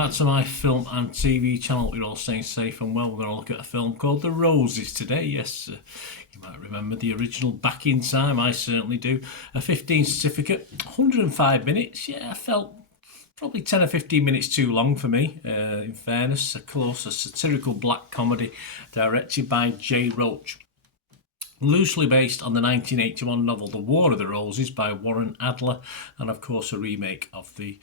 back to my film and TV channel. We're all staying safe and well. We're going to look at a film called The Roses today. Yes, you might remember the original back in time. I certainly do. A 15 certificate, 105 minutes. Yeah, I felt probably 10 or 15 minutes too long for me, in fairness. A close, satirical black comedy directed by Jay Roach. Loosely based on the 1981 novel The War of the Roses by Warren Adler, and of course a remake of the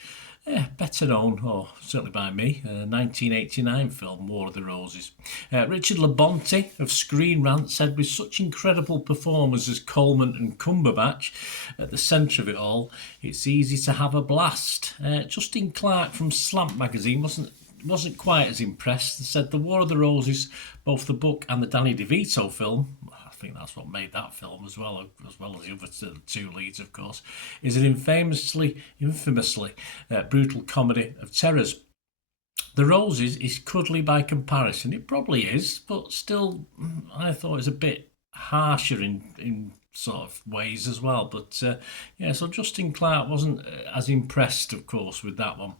better known, or certainly by me, 1989 film War of the Roses. Richard LaBonte of Screen Rant said, with such incredible performers as Colman and Cumberbatch at the centre of it all, it's easy to have a blast. Justin Clark from Slant magazine wasn't quite as impressed and said The War of the Roses, both the book and the Danny DeVito film, I think that's what made that film as well as the other two leads, of course, is an infamously brutal comedy of terrors. The Roses is cuddly by comparison. It probably is, but still, I thought it was a bit harsher in sort of ways as well. But so Justin Clark wasn't as impressed, of course, with that one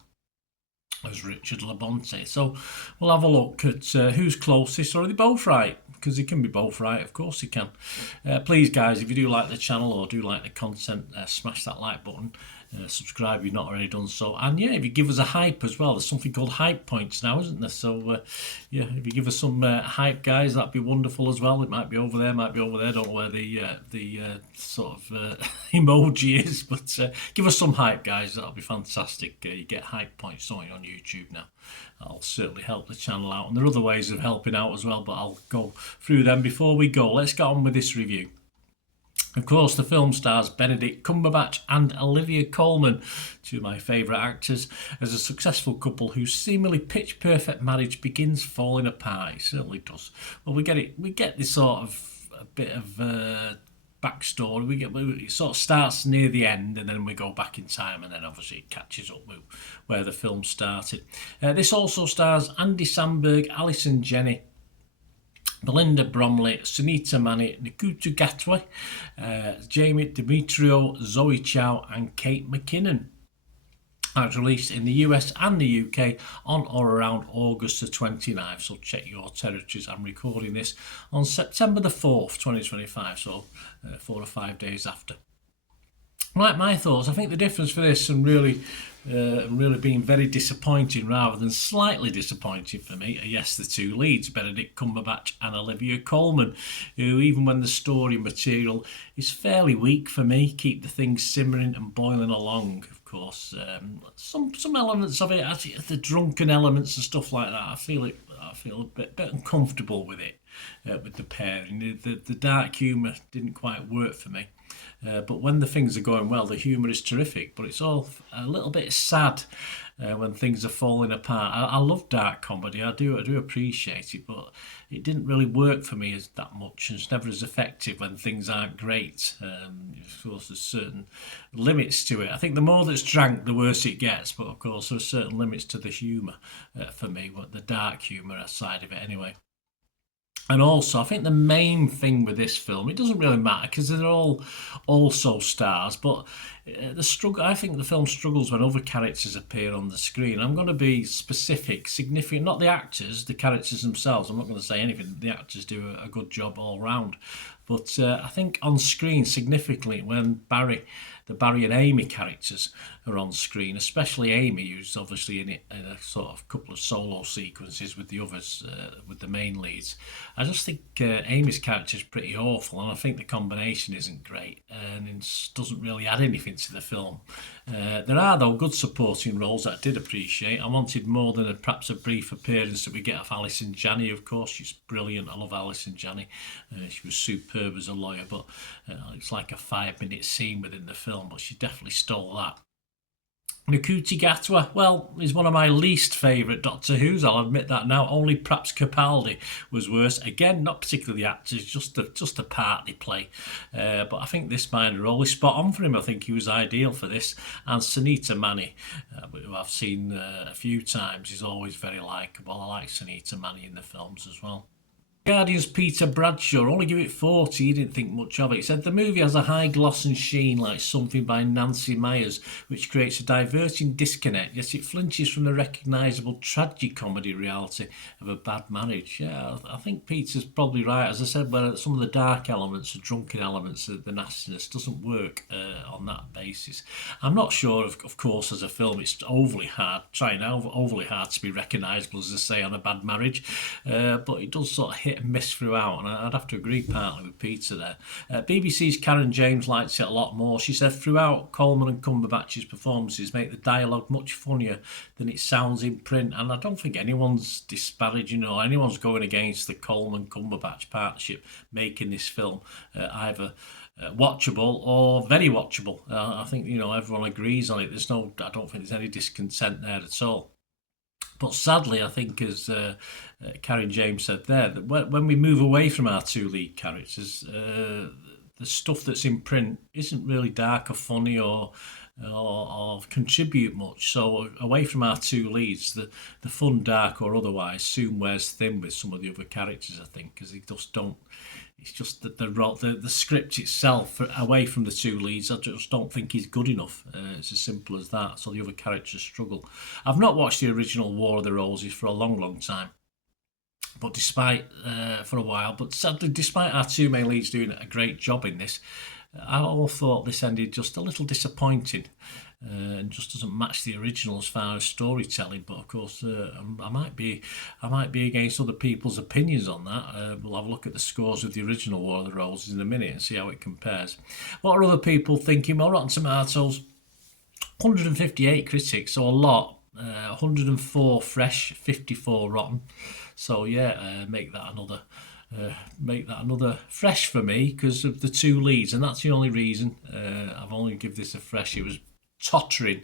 as Richard LaBonte. So we'll have a look at who's closest, or are they both right? Because they can be both right, of course they can. Please, guys, if you do like the channel or do like the content, smash that like button. Subscribe if you've not already done so. And yeah, if you give us a hype as well, there's something called hype points now, isn't there? So yeah, if you give us some hype, guys, that'd be wonderful as well. It might be over there, don't know where the sort of emoji is, but give us some hype, guys. That'll be fantastic. You get hype points, don't you, on YouTube now. That'll certainly help the channel out, and there are other ways of helping out as well, but I'll go through them before we go. Let's get on with this review. Of course, the film stars Benedict Cumberbatch and Olivia Colman, two of my favourite actors, as a successful couple whose seemingly pitch-perfect marriage begins falling apart. It certainly does. Well, we get this sort of a bit of backstory. It sort of starts near the end, and then we go back in time, and then obviously it catches up with where the film started. This also stars Andy Samberg, Alison Janney, Belinda Bromley, Sunita Mani, Nikutu Gatwa, Jamie Demetrio, Zoe Chow and Kate McKinnon. It's released in the US and the UK on or around August the 29th, so check your territories. I'm recording this on September the 4th, 2025, so 4 or 5 days after. Right, my thoughts. I think the difference for this and really being very disappointing rather than slightly disappointing for me are, yes, the two leads, Benedict Cumberbatch and Olivia Colman, who, even when the story material is fairly weak for me, keep the things simmering and boiling along. Of course, some elements of it, actually, the drunken elements and stuff like that, I feel a bit uncomfortable with it, with the pairing. The dark humour didn't quite work for me. But when the things are going well, the humour is terrific. But it's all a little bit sad when things are falling apart. I love dark comedy. I do appreciate it, but it didn't really work for me as that much. It's never as effective when things aren't great. Of course, there's certain limits to it. I think the more that's drank, the worse it gets. But of course, there's certain limits to the humour for me, the dark humour side of it anyway. And also, I think the main thing with this film, it doesn't really matter because they're all also stars, but I think the film struggles when other characters appear on the screen. I'm going to be specific, significant, not the actors, the characters themselves. I'm not going to say anything. The actors do a good job all round. But I think on screen, significantly, when the Barry and Amy characters are on screen, especially Amy, who's obviously in a sort of couple of solo sequences with the others, with the main leads. I just think Amy's character is pretty awful, and I think the combination isn't great, and it doesn't really add anything to the film. There are, though, good supporting roles that I did appreciate. I wanted more than perhaps a brief appearance that we get of Alison Janney, of course. She's brilliant. I love Alison Janney. She was superb as a lawyer, but it's like a 5-minute scene within the film, but she definitely stole that. Nikutu Gatwa, well, is one of my least favourite Doctor Who's, I'll admit that now. Only perhaps Capaldi was worse. Again, not particularly the actors, just the part they play. But I think this minor role is spot on for him. I think he was ideal for this. And Sunita Mani, who I've seen a few times, is always very likeable. I like Sunita Mani in the films as well. Guardian's Peter Bradshaw only give it 40. He didn't think much of it. He said the movie has a high gloss and sheen like something by Nancy Myers, which creates a diverting disconnect, yet it flinches from the recognisable tragicomedy reality of a bad marriage. Yeah, I think Peter's probably right. As I said, where some of the dark elements, the drunken elements, the nastiness doesn't work on that basis. I'm not sure, of course, as a film, it's overly hard to be recognisable, as they say, on a bad marriage, but it does sort of hit and miss throughout, and I'd have to agree partly with Peter there. BBC's Karen James likes it a lot more. She said throughout, Colman and Cumberbatch's performances make the dialogue much funnier than it sounds in print, and I don't think anyone's disparaging or anyone's going against the Colman-Cumberbatch partnership making this film either watchable or very watchable. I think everyone agrees on it. I don't think there's any discontent there at all. But sadly, I think, as Karen James said there, that when we move away from our two lead characters, the stuff that's in print isn't really dark or funny or contribute much. So away from our two leads, the fun, dark or otherwise, soon wears thin with some of the other characters, I think, because they just don't. It's just that the script itself, away from the two leads, I just don't think is good enough. It's as simple as that. So the other characters struggle. I've not watched the original War of the Roses for a long, long time. But despite our two main leads doing a great job in this, I all thought this ended just a little disappointing. And just doesn't match the original as far as storytelling. But of course, I might be against other people's opinions on that. We'll have a look at the scores of the original War of the Roses in a minute and see how it compares. What are other people thinking? Well, Rotten Tomatoes, 158 critics, so a lot. 104 fresh, 54 rotten. So yeah, make that another fresh for me because of the two leads, and that's the only reason I've only give this a fresh. It was tottering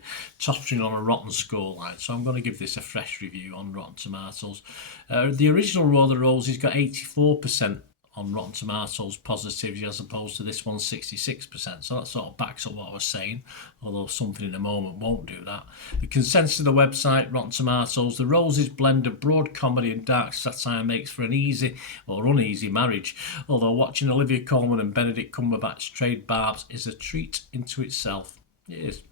on a rotten scoreline, so I'm going to give this a fresh review on Rotten Tomatoes. The original War of the Roses got 84% on Rotten Tomatoes positivity, as opposed to this one 66%, so that sort of backs up what I was saying, although something in a moment won't do that. The consensus of the website Rotten Tomatoes: the Roses blend of broad comedy and dark satire makes for an easy or uneasy marriage, although watching Olivia Colman and Benedict Cumberbatch trade barbs is a treat into itself. It is.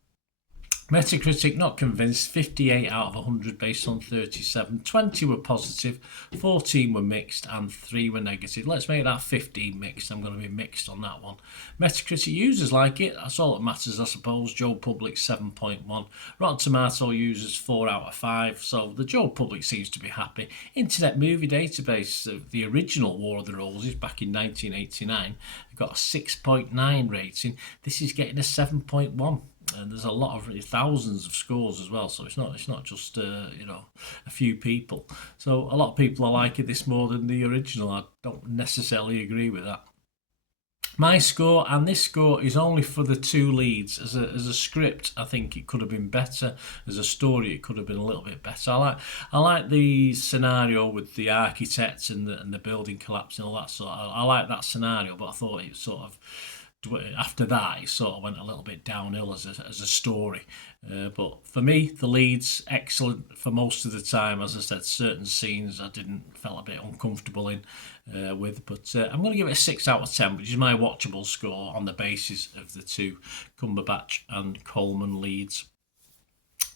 Metacritic, not convinced, 58 out of 100 based on 37. 20 were positive, 14 were mixed, and 3 were negative. Let's make that 15 mixed. I'm going to be mixed on that one. Metacritic users like it. That's all that matters, I suppose. Joe Public, 7.1. Rotten Tomato users, 4 out of 5. So the Joe Public seems to be happy. Internet Movie Database, the original War of the Roses back in 1989, got a 6.9 rating. This is getting a 7.1. And there's a lot of thousands of scores as well, so it's not just a few people. So a lot of people are liking this more than the original. I don't necessarily agree with that. My score, and this score is only for the two leads. As a script, I think it could have been better. As a story, it could have been a little bit better. I like the scenario with the architect and the building collapsing and all that sort. I like that scenario, but I thought it sort of. After that, it sort of went a little bit downhill as a story. But for me, the lead's excellent for most of the time. As I said, certain scenes I felt a bit uncomfortable in with. But I'm going to give it a 6 out of 10, which is my watchable score on the basis of the two Cumberbatch and Colman leads.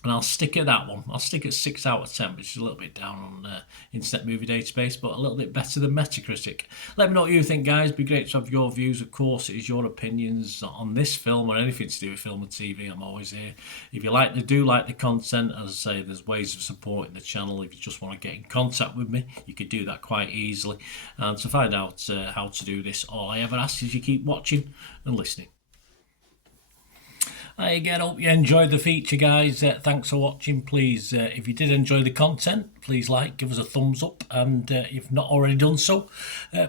And I'll stick at that one. I'll stick at 6 out of 10, which is a little bit down on Internet Movie Database, but a little bit better than Metacritic. Let me know what you think, guys. It'd be great to have your views. Of course, it is your opinions on this film or anything to do with film and TV. I'm always here. If you do like the content, as I say, there's ways of supporting the channel. If you just want to get in contact with me, you could do that quite easily. And to find out how to do this, all I ever ask is you keep watching and listening. Hi again, hope you enjoyed the feature, guys. Thanks for watching. Please, if you did enjoy the content, please give us a thumbs up, and if you've not already done so,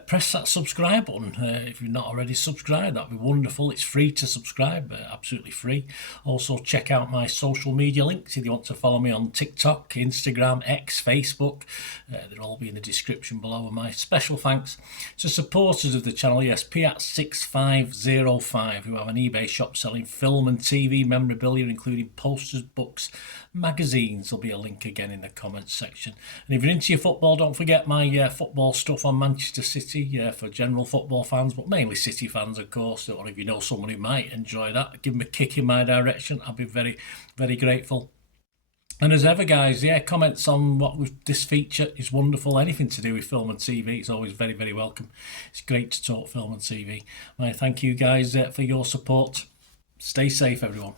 press that subscribe button. If you're not already subscribed, that'd be wonderful. It's free to subscribe, absolutely free. Also, check out my social media links if you want to follow me on TikTok, Instagram, X, Facebook. They'll all be in the description below. And my special thanks to supporters of the channel, yes, Piat6505, who have an eBay shop selling film and TV memorabilia, including posters, books, magazines. There'll be a link again in the comments section. AlexiAction. And if you're into your football, don't forget my football stuff on Manchester City for general football fans, but mainly City fans, of course. Or if you know someone who might enjoy that, give them a kick in my direction. I'll be very, very grateful. And as ever, guys, comments on this feature is wonderful. Anything to do with film and TV, it's always very, very welcome. It's great to talk film and TV. I thank you guys for your support. Stay safe, everyone.